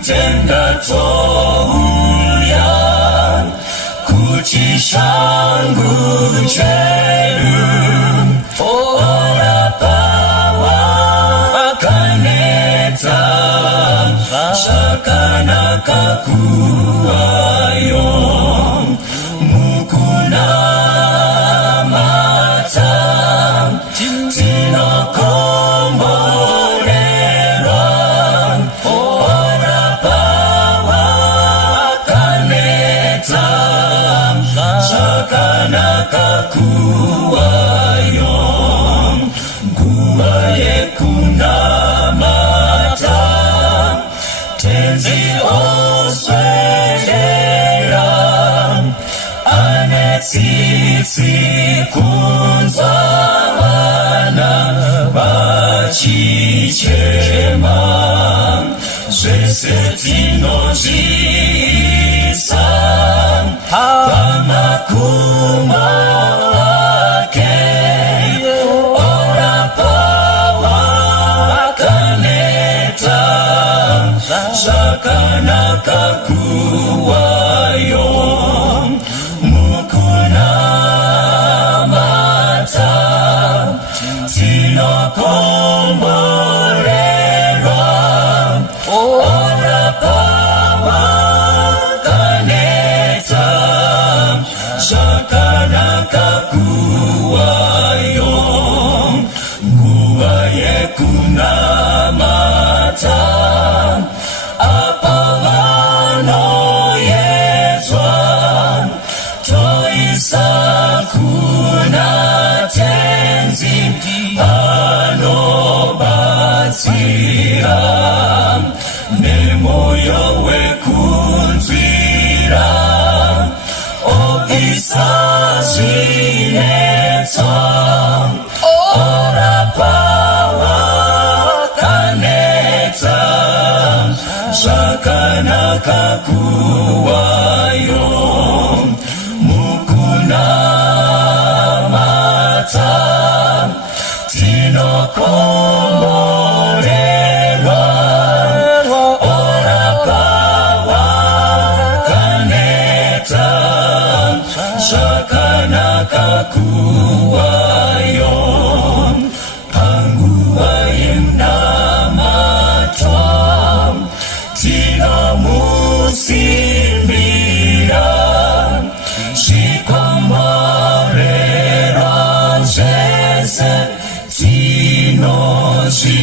kutenda touya kuchishangu cheru ora pawa kaneta shakana kakuayo mukuna mata tino komborerwa ora pawa kaneta shakana kakuayo guaye kuna mata tenzi oswedera anetsitsi kunzwana vachichema zvese tinozviisa pamakumo ake ora pawa kaneta zvakanaka kuwayo mukuna mata tinokomborerwa ora pawa kaneta zvakanaka kuwayo nguva yekunamata apa vanoyedzwa toisa kuna tenzi anobatsira nemoyo wekunzwira obvisa zvinetsa ora pawa kaneta zvakanaka kuwayo mukuna mata tinokomborerwa ora pawa kaneta zvakanaka kuwayo panguva yenamata tinomusimbira zvikomborerwa zvese tinozvi